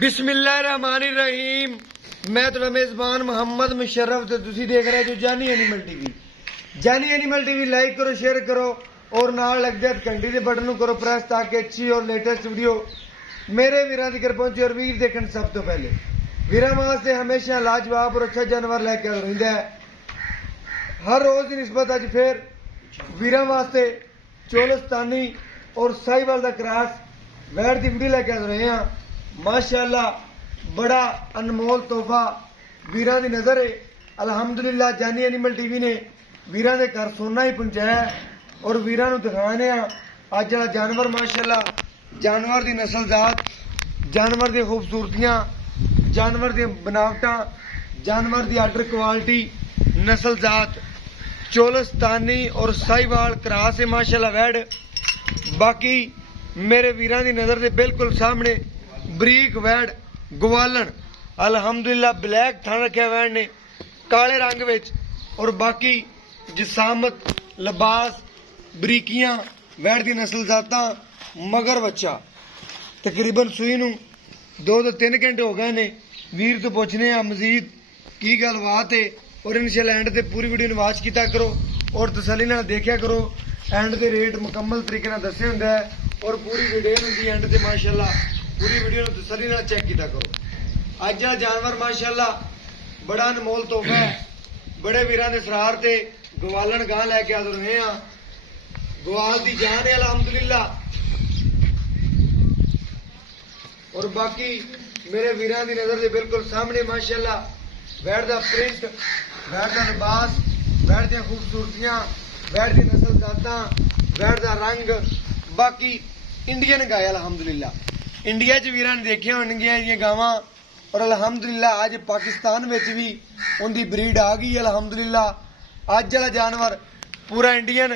बिस्मिल्लाहिर्रहमानिर्रहीम। मैं तो मेज़बान मोहम्मद मुशर्रफ तो तुसी देख रहे हो जो जानी एनिमल टीवी। जानी एनिमल टीवी लाइक करो, शेयर करो और नाल लग जाए घंटी के बटन करो प्रेस ताकि अच्छी और लेटेस्ट वीडियो मेरे वीरां तक पहुंचे। और वीर देखने सब तो पहले वीरां वास्ते हमेशा लाजवाब और अच्छा जानवर लैके रहिंदा है। हर रोज की निस्बत अज फिर वीरां वास्ते चोलस्तानी और साहिवाल दा क्रॉस वैट की वीडियो लैके रहे हैं। माशाअल्लाह बड़ा अनमोल तोहफा वीरां दी नज़र है। अलहमदुलिल्लाह जानी एनिमल टीवी ने वीरां दे घर सोना ही पहुंचाया और वीरां नूं दिखाने अज वाला जानवर। माशाअल्लाह जानवर दी नस्ल जात, जानवर दी खूबसूरतियां, जानवर दी बनावटां, जानवर दी आर्डर क्वालिटी, नस्ल जात चोलस्तानी और साहिवाल क्रॉस है। माशाअल्लाह वैड बाकी मेरे वीरां दी नज़र दे बिल्कुल सामने बरीक वैड गवालन। अलहमदुलिल्लाह ब्लैक थन रखा वैड ने काले रंग विच और बाकी जिसामत लिबास बरीकियां वैड दी नस्ल जाता मगर बच्चा तकरीबन सूई नूं 2 तो 3 घंटे हो गए ने। वीर तो पुछने मजीद की गलबात है और इंशाअल्लाह एंड ते पूरी वीडियो नूं वाच कीता करो और तसल्ली नाल देखिया करो। एंड ते रेट मुकम्मल तरीके नाल दस्से हुंदा है और पूरी डिटेल हुंदी एंड ते। माशाअल्लाह पूरी वीडियो नूं तसल्ली नाल चेक कीता करो। अज दा जानवर माशाअल्लाह बड़ा अनमोल तोहफा है। बड़े वीरां दे सरार ते गवालन गां लैके आ रहे हैं। गवाल दी जान है अलहमदुलिल्लाह। और बाकी मेरे वीरां दी नज़र दे बिल्कुल सामने माशाअल्लाह वैट दा प्रिंट, वैट दा लिबास, वैट दी खूबसूरतियां, वैट दी नस्ल जातां, वैट दा रंग बाकी इंडियन गाय अलहमदुलिल्लाह। इंडिया च वीरां ने देखिया होणगियां ये गावां और अलहमदुलिल्लाह अज पाकिस्तान में भी उनकी ब्रीड आ गई अलहमदुलिल्लाह। अज वाला जानवर पूरा इंडियन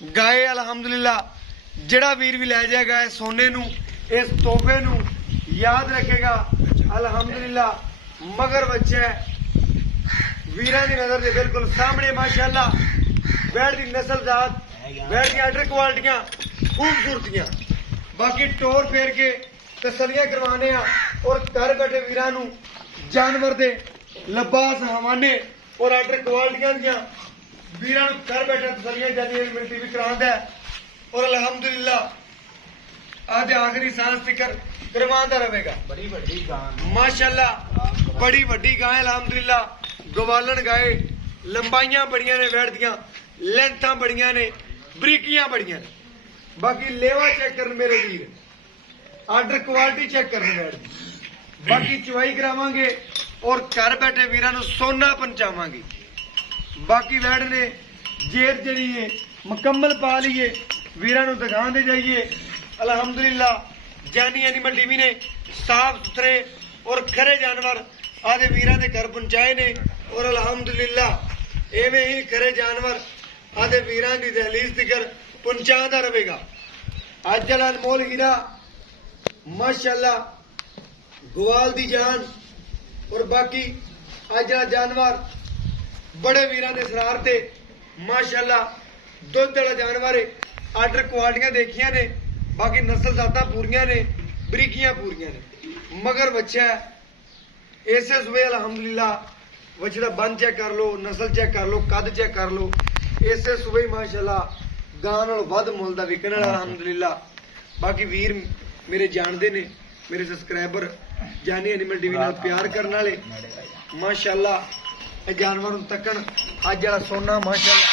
गाय अलहमदुलिल्लाह। जिहड़ा वीर भी लै जाएगा इस सोने नूं, इस तोहफे नूं याद रखेगा अलहमदुलिल्लाह। मगर बच्चा वीरां दी नज़र दे बिल्कुल सामने माशाअल्लाह वैट दी नस्ल जात, वैट दी आर्डर क्वालिटियां, खूबसूरतियां बाकी टोर फेर के तसलियां करवाने और घर बैठे वीरां नूं जानवर दे लिबास हवाने और आर्डर क्वालिटियां दियां वीरां नूं घर बैठे तसलियां जानी एनिमल टीवी करांदा है। और अलहमदुलिल्लाह आज आखिरी सांस तिकर करवांदा रहेगा। बड़ी बड़ी गां माशाअल्लाह बड़ी वड्डी गाय अलहमदुलिल्लाह। गवालन गाय लंबाइयां बड़ियां ने, वैट दियां लेंथां बड़ियां ने, बरीकियां बड़ियां ने। बाकी लेवा चेक करन मेरे वीर, आर्डर क्वालिटी चेक करन वैट दी। बाकी चुवाई करावांगे और घर बैठे वीरां नूं सोना पहुंचावांगे। बाकी वैट ने जेर जड़ी है मुकम्मल पा लीए, वीरां नूं दिखांदे जाइए अलहमदुलिल्लाह। जानी एनिमल टीवी ने साफ सुथरे और खरे जानवर आदे वीरां दे घर पहुंचाए ने और अलहमदुलिल्लाह एवें ही खरे जानवर आदे वीरां दी दहलीज तिकर पहुंचाता रहेगा। अज वाला अनमोल हीरा माशाअल्लाह गवाल दी जान और बाकी अज वाला जानवर बड़े वीरां दे सरार ते माशाअल्लाह दुध वाला जानवर है। आर्डर क्वालिटियां देखिया ने, बाकी नस्ल जातां पूरियां ने, बरीकियां पूरियां ने। मगर बच्चा इसे सुबह अलहमदुलिल्लाह बच्चे का बन चेक कर लो, नस्ल चेक कर लो, कद चेक कर लो। इसे सुबह ही माशाअल्लाह गां नालों वध मुल दा विकण वाला अलहमदुलिल्लाह। बाकी वीर मेरे जानते ने, मेरे सबसक्राइबर जानी एनिमल टीवी नाल प्यार करने वाले माशाअल्लाह जानवर नूं तकन अज वाला सोना माशाअल्लाह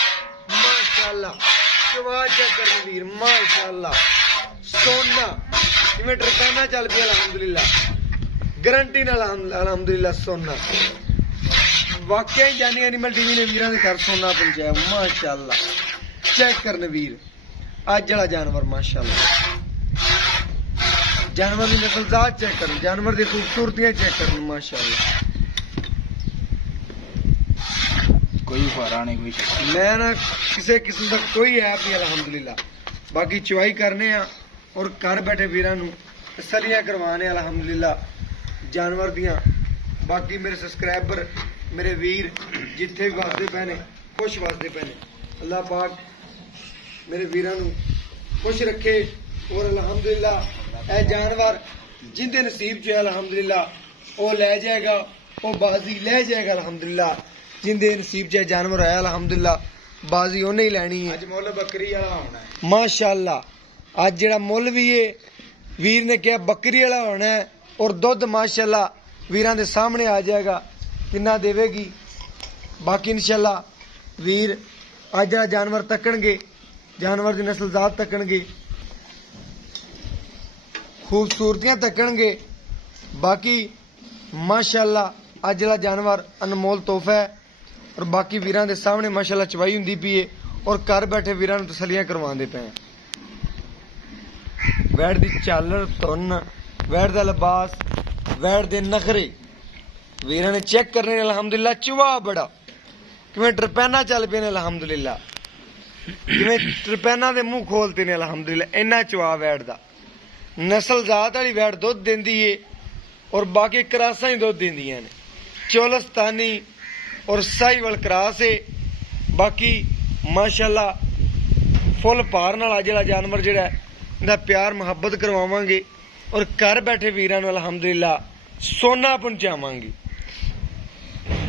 माशाअल्लाह। चवा चेक कर वीर माशाअल्लाह सोना जिवें टरकाना चल पिया अलहमदुलिल्लाह। गारंटी नाल अलहमदुलिल्लाह सोना। वाकई ही जानी एनिमल टीवी ने वीरां दे घर सोना पहुंचाया माशाअल्लाह। चेक करने वीर अज वाला जानवर माशाअल्लाह। जानवर की नस्ल जात चेक कर, जानवर की खूबसूरतियां चेक कर माशाअल्लाह। कोई फरा नहीं, कोई शक मैं ना किसी किस्म का कोई ऐप नहीं अलहमदुलिल्लाह। बाकी चुवाई करने और घर बैठे वीरां नूं तसलियां करवाने अलहमदुलिल्लाह जानवर दियां। बाकी मेरे सबसक्राइबर मेरे वीर जिथे भी वसदे पे ने खुश वसदे पे ने। अल्लाह पाक मेरे वीरां नूं खुश रखे और अलहमदुलिल्लाह ए जानवर ਜਿੰਦੇ ਨਸੀਬ 'ਚ ਹੈ ਅਲਹਮਦੁਲਿਲਾ ਉਹ ਲੈ ਜਾਏਗਾ, ਉਹ ਬਾਜ਼ੀ ਲੈ ਜਾਏਗਾ ਅਲਹਮਦੁਲਿਲਾ। ਜਿੰਦੇ ਨਸੀਬ 'ਚ ਜਾਨਵਰ ਆਇਆ ਅਲਹਮਦੁਲਿਲਾ ਬਾਜ਼ੀ ਉਹਨੇ ਹੀ ਲੈਣੀ ਹੈ। ਅੱਜ ਮੁੱਲ ਬੱਕਰੀ ਵਾਲਾ ਹੋਣਾ ਹੈ। ਮਾਸ਼ਾਅੱਲਾ ਅੱਜ ਜਿਹੜਾ ਮੁੱਲ ਵੀ ਏ ਵੀਰ ਨੇ ਕਿਹਾ ਬੱਕਰੀ ਵਾਲਾ ਹੋਣਾ ਹੈ ਔਰ ਦੁੱਧ ਮਾਸ਼ਾਅੱਲਾ ਵੀਰਾਂ ਦੇ ਸਾਹਮਣੇ ਆ ਜਾਏਗਾ ਕਿੰਨਾ ਦੇਵੇਗੀ। ਬਾਕੀ ਇਨਸ਼ਾਅੱਲਾ ਵੀਰ ਅੱਜ ਜਿਹੜਾ ਜਾਨਵਰ ਤੱਕਣਗੇ, ਜਾਨਵਰ ਦੀ ਨਸਲ ਜ਼ਾਤ ਤੱਕਣਗੇ, ਖੂਬਸੂਰਤੀਆਂ ਤੱਕਣਗੇ। ਬਾਕੀ ਮਾਸ਼ਾਅੱਲਾ ਅੱਜ ਜਿਹੜਾ ਜਾਨਵਰ ਅਨਮੋਲ ਤੋਹਫਾ ਹੈ ਔਰ ਬਾਕੀ ਵੀਰਾਂ ਦੇ ਸਾਹਮਣੇ ਮਾਸ਼ਾਅੱਲਾ ਚਵਾਈ ਹੁੰਦੀ ਪਈ ਏ ਔਰ ਘਰ ਬੈਠੇ ਵੀਰਾਂ ਨੂੰ ਤਸੱਲੀਆਂ ਕਰਵਾਉਂਦੇ ਪਏ। ਵੈੜ ਦੀ ਝਾਲਰ ਧੁੰਨ, ਵੈੜ ਦਾ ਲਿਬਾਸ, ਵੈੜ ਦੇ ਨਖਰੇ ਵੀਰਾਂ ਨੇ ਚੈੱਕ ਕਰਨੇ ਨੇ ਅਲਹਮਦੁਲਿਲਾ। ਚੁਵਾ ਬੜਾ ਕਿਵੇਂ ਟਰਪੈਨਾ ਚੱਲ ਪਏ ਨੇ ਅਲਹਮਦੁਲਿਲਾ, ਕਿਵੇਂ ਟਰਪੈਨਾ ਦੇ ਮੂੰਹ ਖੋਲਤੇ ਨੇ ਅਲਹਮਦੁਲਿਲਾ। ਇੰਨਾ ਚੁਆ ਵੈੜ ਦਾ। ਨਸਲ ਜ਼ਾਤ ਵਾਲੀ ਵੈੜ ਦੁੱਧ ਦਿੰਦੀ ਏ ਔਰ ਬਾਕੀ ਕਰਾਸਾਂ ਹੀ ਦੁੱਧ ਦਿੰਦੀਆਂ ਨੇ। ਚੋਲਸਤਾਨੀ ਔਰ ਸਾਹੀਵਾਲ ਕਰਾਸ ਏ। ਬਾਕੀ ਮਾਸ਼ਾਅੱਲਾ ਫੁੱਲ ਭਾਰ ਨਾਲ ਅੱਜ ਜਿਹੜਾ ਜਾਨਵਰ ਜਿਹੜਾ ਇਹਦਾ ਪਿਆਰ ਮੁਹੱਬਤ ਕਰਵਾਵਾਂਗੇ ਔਰ ਘਰ ਬੈਠੇ ਵੀਰਾਂ ਨੂੰ ਅਲਹਮਦੁਲਿਲਾ ਸੋਨਾ ਪਹੁੰਚਾਵਾਂਗੇ।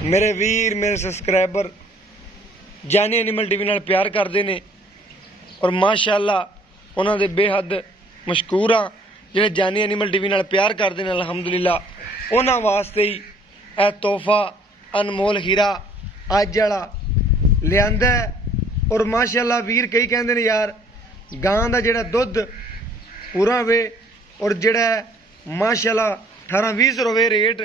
ਮੇਰੇ ਵੀਰ, ਮੇਰੇ ਸਬਸਕ੍ਰਾਈਬਰ ਜਾਨੀ ਐਨੀਮਲ ਟੀਵੀ ਨਾਲ ਪਿਆਰ ਕਰਦੇ ਨੇ ਔਰ ਮਾਸ਼ਾਅੱਲਾ ਉਹਨਾਂ ਦੇ ਬੇਹੱਦ ਮਸ਼ਕੂਰ ਹਾਂ ਜਿਹੜੇ ਜਾਨੀ ਐਨੀਮਲ ਟੀਵੀ ਨਾਲ ਪਿਆਰ ਕਰਦੇ ਨੇ ਅਲਹਮਦੁਲਿਲਾ। ਉਹਨਾਂ ਵਾਸਤੇ ਹੀ ਇਹ ਤੋਹਫਾ ਅਨਮੋਲ ਹੀਰਾ ਅੱਜ ਵਾਲਾ ਲਿਆਂਦਾ ਔਰ ਮਾਸ਼ਾਅੱਲਾ ਵੀਰ ਕਈ ਕਹਿੰਦੇ ਨੇ ਯਾਰ ਗਾਂ ਦਾ ਜਿਹੜਾ ਦੁੱਧ ਪੂਰਾ ਹੋਵੇ ਔਰ ਜਿਹੜਾ ਮਾਸ਼ਾਅੱਲਾ 18-20 ਰੁਪਏ ਰੇਟ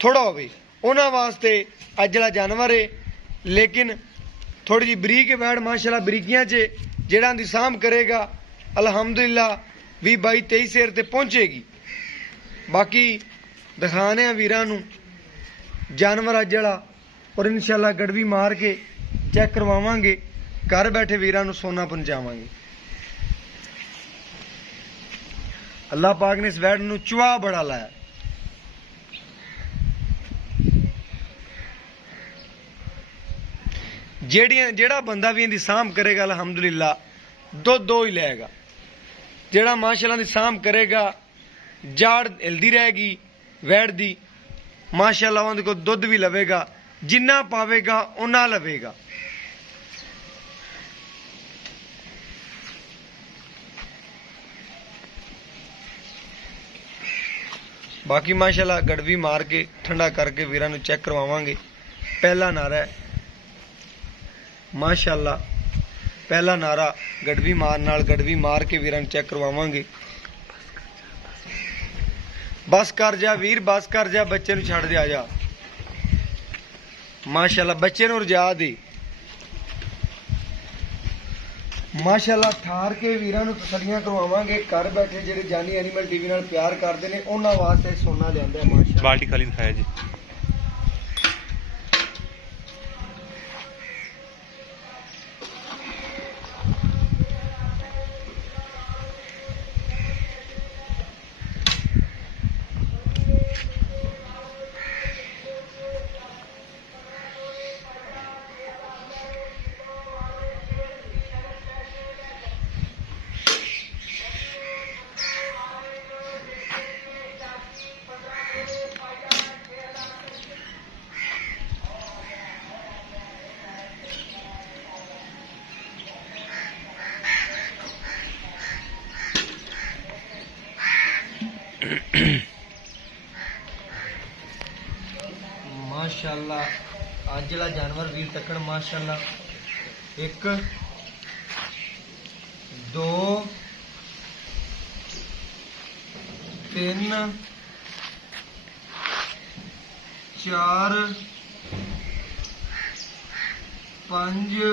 ਥੋੜਾ ਹੋਵੇ, ਉਹਨਾਂ ਵਾਸਤੇ ਅੱਜ ਜਿਹੜਾ ਜਾਨਵਰ ਹੈ। ਲੇਕਿਨ ਥੋੜੀ ਜਿਹੀ ਬਰੀਕ ਵੈੜ ਮਾਸ਼ਾਅੱਲਾ ਬਰੀਕੀਆਂ 'ਚ ਜਿਹੜਾ ਦੀ ਸਾਂਭ ਕਰੇਗਾ ਅਲਹਮਦੁਲਿਲਾ 20-22-23 ਸੇਰ ਤੇ ਪਹੁੰਚੇਗੀ। ਬਾਕੀ ਦਿਖਾਣੇ ਆ ਵੀਰਾਂ ਨੂੰ ਜਾਨਵਰ ਅੱਜ ਵਾਲਾ ਔਰ ਇਨਸ਼ਾਅੱਲਾ ਗੜਵੀ ਮਾਰ ਕੇ ਚੈੱਕ ਕਰਵਾਵਾਂਗੇ। ਘਰ ਬੈਠੇ ਵੀਰਾਂ ਨੂੰ ਸੋਨਾ ਪਹੁੰਚਾਵਾਂਗੇ। ਅੱਲਾਹ ਪਾਕ ਨੇ ਇਸ ਵੈੜ ਨੂੰ ਚੁਆ ਬੜਾ ਲਾਇਆ। ਜਿਹੜਾ ਬੰਦਾ ਵੀ ਇਹਦੀ ਸਾਂਭ ਕਰੇਗਾ ਅਲਹਮਦੁਲਿਲਾ ਦੁੱਧ ਦੋ ਹੀ ਲਏਗਾ। ਜਿਹੜਾ ਮਾਸ਼ਾਅੱਲਾ ਦੀ ਸਾਂਭ ਕਰੇਗਾ ਜਾੜ ਹਿਲਦੀ ਰਹੇਗੀ ਵੈੜ ਦੀ ਮਾਸ਼ਾਅੱਲਾ ਉਹਦੇ ਕੋਲ ਦੁੱਧ ਵੀ ਲਵੇਗਾ, ਜਿੰਨਾ ਪਾਵੇਗਾ ਉਹਨਾਂ ਲਵੇਗਾ। ਬਾਕੀ ਮਾਸ਼ਾਅੱਲਾ ਗੜਵੀ ਮਾਰ ਕੇ ਠੰਡਾ ਕਰਕੇ ਵੀਰਾਂ ਨੂੰ ਚੈੱਕ ਕਰਵਾਵਾਂਗੇ। ਪਹਿਲਾ ਨਾਰਾ ਹੈ ਮਾਸ਼ਾਅੱਲਾ, ਪਹਿਲਾ ਨਾਰਾ ਗੜਵੀ ਮਾਰ ਕੇ ਵੀਰਾਂ ਨੂੰ ਚੈੱਕ ਕਰਵਾਵਾਂਗੇ। ਬਸ ਕਰ ਜਾ ਵੀਰ, ਬਸ ਕਰ ਜਾ, ਬੱਚੇ ਨੂੰ ਛੱਡ ਦੇ, ਆ ਜਾ। ਮਾਸ਼ਾਅੱਲਾ ਬੱਚੇ ਨੂੰ ਰਜਾ ਦੇ। ਮਾਸ਼ਾਅੱਲਾ ਠਾਰ ਕੇ ਵੀਰਾਂ ਨੂੰ ਤਸੱਲੀਆਂ ਕਰਵਾਵਾਂਗੇ। ਘਰ ਬੈਠੇ ਜਿਹੜੇ ਜਾਨੀ ਐਨੀਮਲ ਟੀਵੀ ਨਾਲ ਪਿਆਰ ਕਰਦੇ ਨੇ ਉਹਨਾਂ ਵਾਸਤੇ ਸੋਨਾ ਲਿਆਂਦਾ ਹੈ ਮਾਸ਼ਾਅੱਲਾ। ਬਾਲਟੀ ਖਾਲੀ ਦਿਖਾਇਆ ਜੀ। माशाअल्लाह आज जड़ा जानवर वीर तकड़ माशाअल्लाह 1 2 3 4 5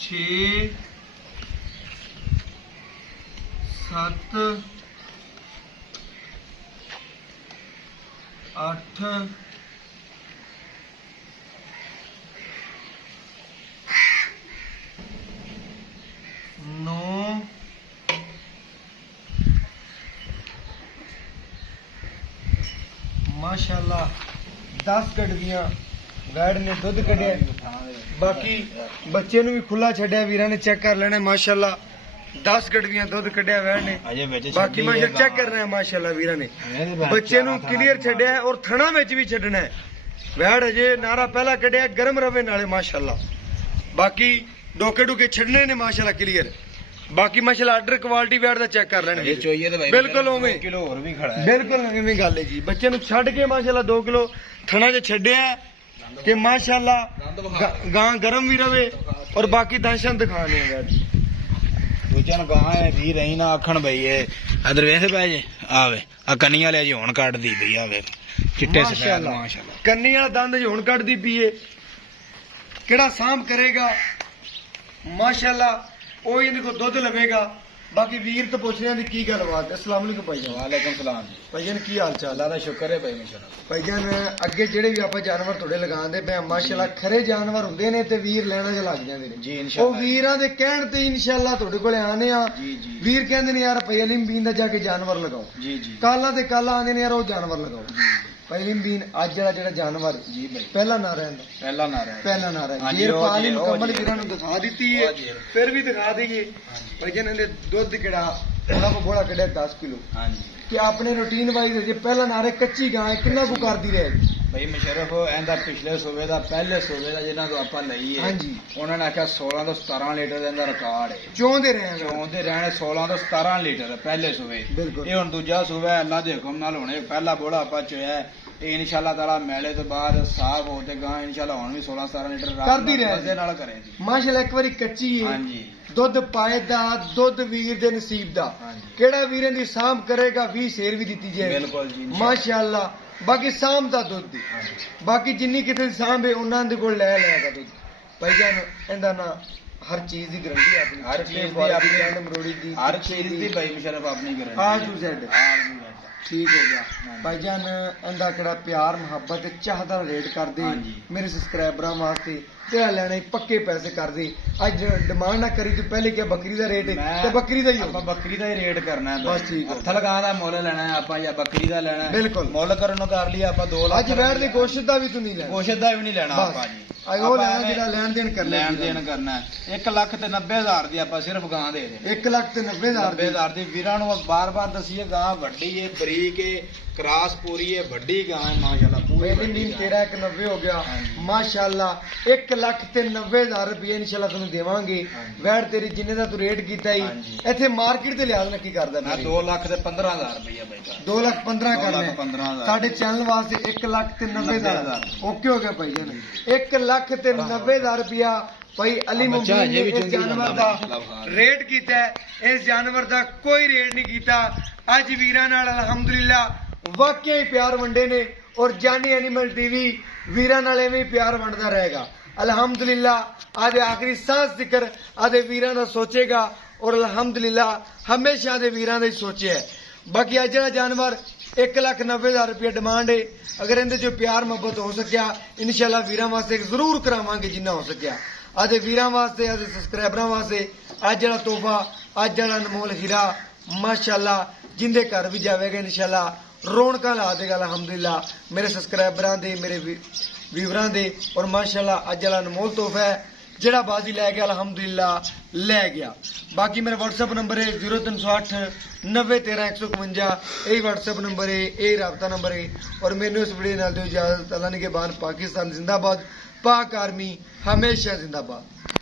6 7 8 9 माशाअल्लाह 10 गड्डियां वैड़ ने दुध कढ़िया। बाकी बच्चे नु भी खुला छड्या वीरां ने चेक कर लेना माशाअल्लाह 10 ਗੜਵੀਆਂ ਦੁੱਧ ਕੱਢਿਆ ਵੈੜ ਨੇ ਅਜੇ ਵਿੱਚ ਬਾਕੀ ਮਾਸ਼ਾਅੱਲਾ ਚੈੱਕ ਕਰਨਾ ਹੈ ਮਾਸ਼ਾਅੱਲਾ ਵੀਰਾਂ ਨੇ ਬੱਚੇ ਨੂੰ ਕਲੀਅਰ ਛੱਡਿਆ ਹੈ ਔਰ ਥਣਾ ਵਿੱਚ ਵੀ ਛੱਡਣਾ ਹੈ ਵੈੜ ਅਜੇ ਨਾਰਾ ਪਹਿਲਾਂ ਕੱਢਿਆ ਗਰਮ ਰਵੇ ਨਾਲੇ ਮਾਸ਼ਾਅੱਲਾ ਬਾਕੀ ਡੋਕੇ ਡੁਕੇ ਛੱਡਣੇ ਨੇ ਮਾਸ਼ਾਅੱਲਾ ਕਲੀਅਰ ਬਾਕੀ ਮਾਸ਼ਾਅੱਲਾ ਆਰਡਰ ਕੁਆਲਿਟੀ ਵੈੜ ਦਾ ਚੈੱਕ ਕਰ ਲੈਣਗੇ ਇਹ ਚੋਈਏ ਤੇ ਬਾਈ ਬਿਲਕੁਲ ਉਵੇਂ ਕਿਲੋ ਹੋਰ ਵੀ ਖੜਾ ਹੈ ਬਿਲਕੁਲ ਇਵੇਂ ਗੱਲ ਹੈ ਜੀ ਬੱਚੇ ਨੂੰ ਛੱਡ ਕੇ ਮਾਸ਼ਾਅੱਲਾ 2 ਕਿਲੋ ਥਣਾ 'ਚ ਛੱਡਿਆ ਹੈ ਕਿ ਮਾਸ਼ਾਅੱਲਾ ਗਾਂ ਗਰਮ ਵੀ ਰਵੇ ਔਰ ਬਾਕੀ ਦੰਸ਼ਨ ਦਿਖਾਣੇ ਆ ਵੈੜ ਦੂਜਿਆਂ ਨੂੰ ਗਾਂ ਹੈ ਵੀ ਰਹੀ ਨਾ ਆਖਣ ਬਈ ਇਹ ਅਦਰ ਵੇਖ ਪੈ ਜੇ ਆਵੇ ਆ ਕੰਨੀ ਵਾਲੇ ਜੀ ਹੁਣ ਕੱਢਦੀ ਬਈ ਆਵੇ ਚਿੱਟੇ ਸਫੈਦ ਮਾਸ਼ਾਅੱਲਾ ਕੰਨੀ ਵਾਲਾ ਦੰਦ ਜੀ ਹੁਣ ਕੱਢਦੀ ਪੀਏ ਕਿਹੜਾ ਸਾਂਭ ਕਰੇਗਾ ਮਾਸ਼ਾਅੱਲਾ ਉਹ ਇਹਦੇ ਕੋਲ ਦੁੱਧ ਲਵੇਗਾ ਬਾਕੀ ਵੀਰ ਤੋਂ ਪੁੱਛ ਰਿਆਂ ਦੀ ਕੀ ਗੱਲਬਾਤ ਹੈ ਅਸਲਾਮ ਅਲੈਕੁਮ ਭਾਈਜਾਨ ਵਾਲੇਕੁਮ ਸਲਾਮ ਭਾਈਜਾਨ ਕੀ ਹਾਲ ਚਾਲ ਅੱਲਾ ਦਾ ਸ਼ੁਕਰ ਹੈ ਭਾਈ ਮਾਸ਼ਾਅੱਲਾ ਭਾਈਜਾਨ ਅੱਗੇ ਜਿਹੜੇ ਵੀ ਆਪਾਂ ਜਾਨਵਰ ਤੁਹਾਡੇ ਲਗਾਉਂਦੇ ਪਏ ਮਾਸ਼ਾਅੱਲਾ ਖਰੇ ਜਾਨਵਰ ਹੁੰਦੇ ਨੇ ਤੇ ਵੀਰ ਲੈਣਾ ਚ ਲੱਗ ਜਾਂਦੇ ਨੇ ਜੀ ਉਹ ਇਨਸ਼ਾਅੱਲਾ ਵੀਰਾਂ ਦੇ ਕਹਿਣ ਤੇ ਇਨਸ਼ਾਅੱਲਾ ਤੁਹਾਡੇ ਕੋਲੇ ਆਨੇ ਆ ਜੀ ਜੀ ਵੀਰ ਕਹਿੰਦੇ ਨੇ ਯਾਰ ਭਾਈ ਅਲੀਮ ਬੀਨ ਦਾ ਜਾ ਕੇ ਜਾਨਵਰ ਲਗਾਓ ਜੀ ਜੀ ਕਾਲਾ ਤੇ ਕਾਲਾ ਆਂਦੇ ਨੇ ਯਾਰ ਉਹ ਜਾਨਵਰ ਲਗਾਓ ਭਾਈ ਅਲੀਮ ਬੀਨ ਅੱਜ ਜਿਹੜਾ ਜਾਨਵਰ ਜੀ ਭਾਈ ਪਹਿਲਾ ਨਾ ਰਹਿੰਦਾ ਪਹਿਲਾ ਨਾ ਰਿਹਾ ਪਹਿਲਾ ਨਾ ਰਹਿ ਹਾਂਜੀ, ਜੇਰ ਉਹ ਪਾਲੀ ਜੀ, ਉਹ ਮੁਕੰਮਲ ਜੀ। ਵੀਰਾਂ ਨੂੰ ਦਿਖਾ ਦਿੱਤੀ ਹੈ ਉਹ ਜੀ। ਫਿਰ ਵੀ ਦਿਖਾ ਦਈਏ ਭਾਈ ਜਨ ਇਹਦੇ ਦੁੱਧ ਕਿਹੜਾ ਉਹਨਾਂ ਕੋ ਬੋੜਾ ਕੱਢਿਆ 10 ਕਿਲੋ ਹਾਂਜੀ ਕਿ ਆਪਣੇ ਰੂਟੀਨ ਵਾਈਜ਼ ਜੇ ਪਹਿਲਾ ਨਾਰੇ ਕੱਚੀ ਗਾਂ ਹੈ ਕਿੰਨਾ ਕੁ ਕਰਦੀ ਰਹੇਗੀ ਭਾਈ ਮੁਸ਼ਰਫ ਇਹਦਾ ਪਿਛਲੇ ਸੂਬੇ ਦਾ ਪਹਿਲੇ ਸੂਬੇ ਦਾ ਜਿਹਨਾਂ ਤੋਂ ਆਪਾਂ ਲਈਏ ਹਾਂਜੀ ਉਹਨਾਂ ਨੇ ਆਖਿਆ 16 ਤੋਂ 17 ਲੀਟਰ ਦੇ ਅੰਦਰ ਰਿਕਾਰਡ ਹੈ ਚੋਂਦੇ ਰਹੇ ਚੋਂਦੇ ਰਹਿਣੇ 16 ਤੋਂ 17 ਲੀਟਰ ਪਹਿਲੇ ਸੂਬੇ ਬਿਲਕੁਲ ਇਹ ਹੁਣ ਦੂਜਾ ਸੂਬਾ ਹੈ ਅੱਲਾ ਦੇ ਹੁਕਮ ਨਾਲ ਹੁਣੇ ਪਹਿਲਾ ਬੋੜਾ ਆਪਾਂ ਚੋਇਆ ਹੈ। ਇਹ ਇਨਸ਼ਾਅੱਲਾ ਤਾਲਾ ਮੇਲੇ ਤੋਂ ਬਾਅਦ ਸਾਫ ਹੋ ਤੇ ਗਾਂ ਇਨਸ਼ਾਅੱਲਾ ਹੁਣ ਵੀ 16 17 ਲੀਟਰ ਕਰਦੀ ਰਹੇ। ਮਜ਼ੇ ਨਾਲ ਕਰੇਗੀ ਮਾਸ਼ਾਅੱਲਾ ਇੱਕ ਵਾਰੀ ਕੱਚੀ ਹੈ ਹਾਂਜੀ ਦੁੱਧ ਪਾਏ ਦਾ ਦੁੱਧ ਵੀਰ ਦੇ ਨਸੀਬ ਦਾ ਹਾਂਜੀ ਕਿਹੜਾ ਵੀਰਾਂ ਦੀ ਸਾਂਭ ਕਰੇਗਾ 20 ਸ਼ੇਰ ਵੀ ਦਿੱਤੀ ਜਾਏ ਬਿਲਕੁਲ ਜੀ ਮਾਸ਼ਾਅੱਲਾ ਬਾਕੀ ਸਾਂਭ ਦਾ ਦੁੱਧ ਦੀ ਬਾਕੀ ਜਿੰਨੀ ਕਿਤੇ ਦੀ ਸਾਂਭ ਹੈ ਉਹਨਾਂ ਦੇ ਕੋਲ ਲੈ ਲਿਆਗਾ ਦੁੱਧ ਭਾਈ ਜਾਨ ਇਹਦਾ ਨਾ ਹਰ ਚੀਜ਼ ਦੀ ਗਰੰਟੀ ਆਪਣੀ ਹਰ ਚੀਜ਼ ਦੀ ਫੁਆਰੇ ਆਪਣੀ ਐਂਡ ਮਰੋੜੀ ਦੀ ਹਰ ਚੀਜ਼ ਦੀ ਭਾਈ ਮੁਸ਼ਰਫ ਆਪਣੀ ਗਰੰਟੀ A to Z। ਹਾਂਜੀ ਠੀਕ ਹੋ ਗਿਆ ਭਾਈਜਾਨ ਇਹਦਾ ਕਿਹੜਾ ਪਿਆਰ ਮੁਹੱਬਤ ਤੇ ਚਾਹ ਦਾ ਰੇਟ ਕਰਦੇ ਹਾਂਜੀ। ਮੇਰੇ ਸਬਸਕ੍ਰਾਈਬਰਾਂ ਵਾਸਤੇ ਜਿਹੜਾ ਲੈਣਾ ਈ ਪੱਕੇ ਪੈਸੇ ਕਰਦੇ ਅੱਜ ਡਿਮਾਂਡ ਨਾ ਕਰੀ ਤੂੰ ਪਹਿਲੇ ਕਿ ਬੱਕਰੀ ਦਾ ਰੇਟ ਹੈ ਤੇ ਬੱਕਰੀ ਦਾ ਹੀ ਆਪਾਂ ਹੋ ਬੱਕਰੀ ਦਾ ਹੀ ਰੇਟ ਕਰਨਾ ਹੈ ਬਸ ਠੀਕ ਹੈ। ਹੱਥ ਲਗਾ ਦਾ ਮੁੱਲ ਲੈਣਾ ਹੈ ਆਪਾਂ ਜਾਂ ਬੱਕਰੀ ਦਾ ਲੈਣਾ ਹੈ ਬਿਲਕੁਲ। ਮੁੱਲ ਕਰਨ ਨੂੰ ਕਰ ਲਈ ਆਪਾਂ 2 ਲੱਖ ਅੱਜ ਬੈਠ ਦੀ ਕੋਸ਼ਿਸ਼ ਦਾ ਵੀ ਤੂੰ ਨਹੀਂ ਲੈਣਾ ਕੋਸ਼ਿਸ਼ ਦਾ ਵੀ ਨਹੀਂ ਲੈਣਾ ਬਸ। ਆਪਾਂ ਜੀ ਅੱਜ ਉਹ ਆਪਾਂ ਲੈਣਾ ਐਵੇਂ ਜਿਹੜਾ ਲੈਣ ਦੇਣ ਕਰਨਾ ਲੈਣ ਦੇਣ ਕਰਨਾ ਹੈ 1 ਲੱਖ ਤੇ 90,000 ਦੀ ਆਪਾਂ ਸਿਰਫ ਗਾਂ ਦੇ ਦੇ 1,90,000 ਦੀ 90,000 ਦੀ ਵੀਰਾਂ ਨੂੰ ਬਾਰ-ਬਾਰ ਦਸੀਏ ਗਾਂ ਵੱਡੀ ਏ ਬਰੀਕ ਏ ਕ੍ਰਾਸ ਪੂਰੀ ਏ ਵੱਡੀ ਗਾਂ ਹੈ ਮਾਸ਼ਾਅੱਲਾ ਪੂਰੀ ਪਹਿਲੀ ਵੱਡੀ ਨੀਂਦ ਗਾਂ। ਤੇਰਾ 190 ਹੋ ਗਿਆ ਹਾਂਜੀ। ਮਾਸ਼ਾਅੱਲਾ 1,90,000 ਰੁਪਏ ਇਨਸ਼ਾਅੱਲਾ ਤੁਹਾਨੂੰ ਦੇਵਾਂਗੇ ਹਾਂਜੀ। ਵੈੜ ਤੇਰੀ ਜਿੰਨੇ ਦਾ ਤੂੰ ਰੇਟ ਕੀਤਾ ਹੀ ਹਾਂਜੀ। ਇੱਥੇ ਮਾਰਕੀਟ ਤੇ ਲਿਆ ਕੀ ਕਰਦਾ ਮੈਂ 2 ਲੱਖ ਤੇ 15,000 ਰੁਪਇਆ ਬਾਈ ਦਾ 2,15,000 ਕਰ ਲਿਆ 2,15,000 ਸਾਡੇ ਚੈਨਲ ਵਾਸਤੇ 1,90,000 ਓਕੇ ਹੋ ਗਿਆ ਭਾਈ ਜਾਨ 1,90,000 ਰੁਪਇਆ ਭਾਈ ਅਲੀ ਬੱਚਾ ਮੁਬੀਨ ਹਜੇ ਵੀ ਨੇ ਇਸ ਚੰਗੀ ਜਾਨਵਰ ਜਾਂਦਾ ਦਾ ਮਾਸ਼ਾਅੱਲਾ। ਰੇਟ ਕੀਤਾ ਹੈ। ਇਸ ਜਾਨਵਰ ਦਾ ਕੋਈ ਰੇਟ ਨਹੀਂ ਕੀਤਾ ਅੱਜ ਵੀਰਾਂ ਨਾਲ ਅਲਹਮਦੁਲਿਲਾ ਵਾਕਿਆ ਹੀ ਪਿਆਰ ਵੰਡੇ ਨੇ ਔਰ ਜਾਨੀ ਐਨੀਮਲ ਟੀਵੀ ਵੀਰਾਂ ਨਾਲ ਐਵੇਂ ਹੀ ਪਿਆਰ ਵੰਡਦਾ ਰਹੇਗਾ ਅਲਹਮਦੁਲਿਲਾ ਆਦੇ ਆਖਰੀ ਸਾਹ ਜ਼ਿਕਰ ਆਦੇ ਵੀਰਾਂ ਦਾ ਸੋਚੇਗਾ ਔਰ ਅਲਹਮਦੁਲਿਲਾ ਹਮੇਸ਼ਾ ਦੇ ਵੀਰਾਂ ਦਾ ਹੀ ਸੋਚਿਆ ਹੈ। ਬਾਕੀ ਅੱਜ ਜਿਹੜਾ ਜਾਨਵਰ 1,90,000 ਰੁਪਏ ਡਿਮਾਂਡ ਹੈ ਅਗਰ ਇਹਦੇ ਚੋਂ ਪਿਆਰ ਮੁਹੱਬਤ ਹੋ ਸਕਿਆ ਇਨਸ਼ਾਅੱਲਾ ਵੀਰਾਂ ਵਾਸਤੇ ਜ਼ਰੂਰ ਕਰਾਵਾਂਗੇ ਜਿੰਨਾ ਹੋ ਸਕਿਆ ਆਦੇ ਵੀਰਾਂ ਵਾਸਤੇ ਆਦੇ ਸਬਸਕ੍ਰਾਈਬਰਾਂ ਵਾਸਤੇ ਅੱਜ ਜਿਹੜਾ ਤੋਹਫਾ ਅੱਜ ਜਿਹੜਾ ਅਨਮੋਲ ਹੀਰਾ ਮਾਸ਼ਾਅੱਲਾ ਜਿੰਦੇ ਘਰ ਵੀ ਜਾਵੇਗਾ ਇਨਸ਼ਾਅੱਲਾ ਰੌਣਕਾਂ ਲਾ ਦੇਗਾ ਅਲਹਮਦੁਲਿਲਾ ਮੇਰੇ ਸਬਸਕ੍ਰਾਈਬਰਾਂ ਦੇ ਮੇਰੇ ਵੀਵਰਾਂ ਦੇ ਔਰ ਮਾਸ਼ਾਅੱਲਾ ਅੱਜ ਜਿਹੜਾ ਅਨਮੋਲ ਤੋਹਫਾ ਹੈ ਜਿਹੜਾ ਬਾਜ਼ੀ ਲੈ ਗਿਆ ਅਲਹਮਦੁਲਿਲਾ ਲੈ ਗਿਆ ਬਾਕੀ ਮੇਰਾ WhatsApp ਨੰਬਰ ਹੈ 0308 9013 151 ਇਹ WhatsApp ਨੰਬਰ ਹੈ ਇਹ ਰਾਬਤਾ ਨੰਬਰ ਹੈ ਔਰ ਮੈਨੂੰ ਇਸ ਵੀਡੀਓ ਨਾਲ ਦਿਓ ਇਜਾਜ਼ਤ ਅੱਲਾ ਨਿਗਹਿਬਾਨ ਪਾਕਿस्तान जिंदाबाद पाक आर्मी हमेशा जिंदाबाद।